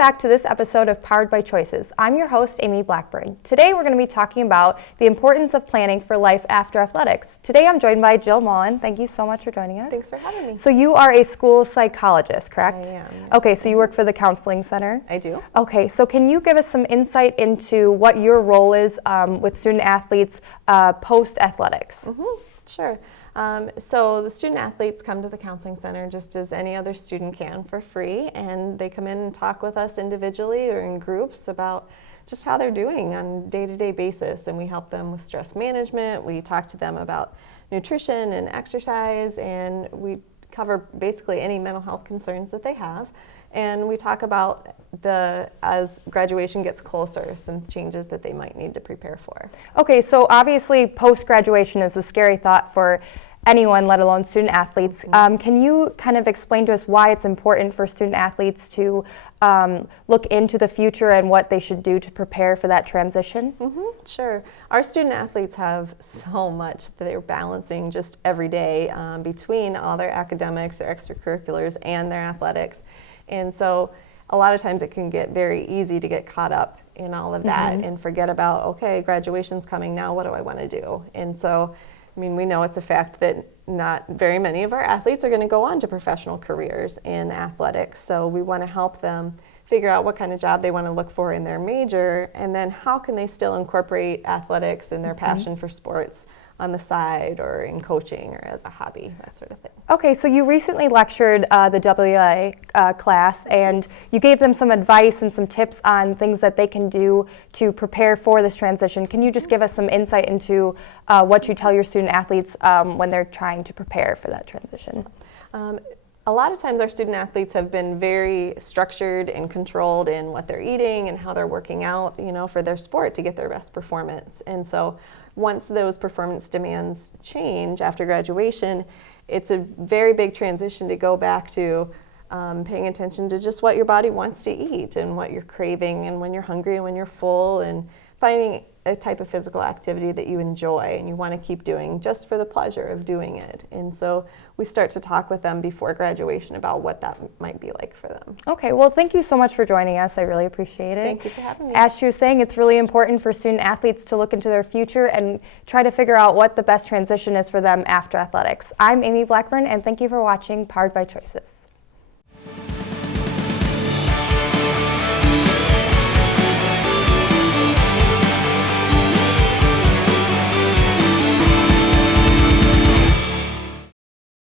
back to this episode of Powered by Choices. I'm your host, Amy Blackburn. Today we're going to be talking about the importance of planning for life after athletics. Today I'm joined by Jill Mullen. Thank you so much for joining us. Thanks for having me. So you are a school psychologist, correct? I am. Yes. Okay, so you work for the Counseling Center? I do. Okay, so can you give us some insight into what your role is with student athletes post-athletics? Sure. So the student athletes come to the Counseling Center just as any other student can for free, and they come in and talk with us individually or in groups about just how they're doing on a day-to-day basis, and we help them with stress management. We talk to them about nutrition and exercise, and we cover basically any mental health concerns that they have. And we talk about as graduation gets closer, some changes that they might need to prepare for. Okay, so obviously post-graduation is a scary thought for anyone, let alone student athletes. Can you kind of explain to us why it's important for student athletes to look into the future and what they should do to prepare for that transition? Sure. Our student athletes have so much that they're balancing just every day between all their academics, their extracurriculars, and their athletics. And so a lot of times it can get very easy to get caught up in all of that and forget about, okay, graduation's coming now, what do I want to do? And so, I mean, we know it's a fact that not very many of our athletes are going to go on to professional careers in athletics. So we want to help them figure out what kind of job they want to look for in their major, and then how can they still incorporate athletics and their passion for sports on the side or in coaching or as a hobby, that sort of thing. Okay, so you recently lectured the WLA class, and you gave them some advice and some tips on things that they can do to prepare for this transition. Can you just give us some insight into what you tell your student athletes when they're trying to prepare for that transition? A lot of times our student athletes have been very structured and controlled in what they're eating and how they're working out, for their sport to get their best performance. And so once those performance demands change after graduation, it's a very big transition to go back to paying attention to just what your body wants to eat and what you're craving and when you're hungry and when you're full, and finding a type of physical activity that you enjoy and you want to keep doing just for the pleasure of doing it. And so we start to talk with them before graduation about what that might be like for them. Okay, well, thank you so much for joining us. I really appreciate it. Thank you for having me. As she was saying, it's really important for student athletes to look into their future and try to figure out what the best transition is for them after athletics. I'm Amy Blackburn, and thank you for watching Powered by Choices.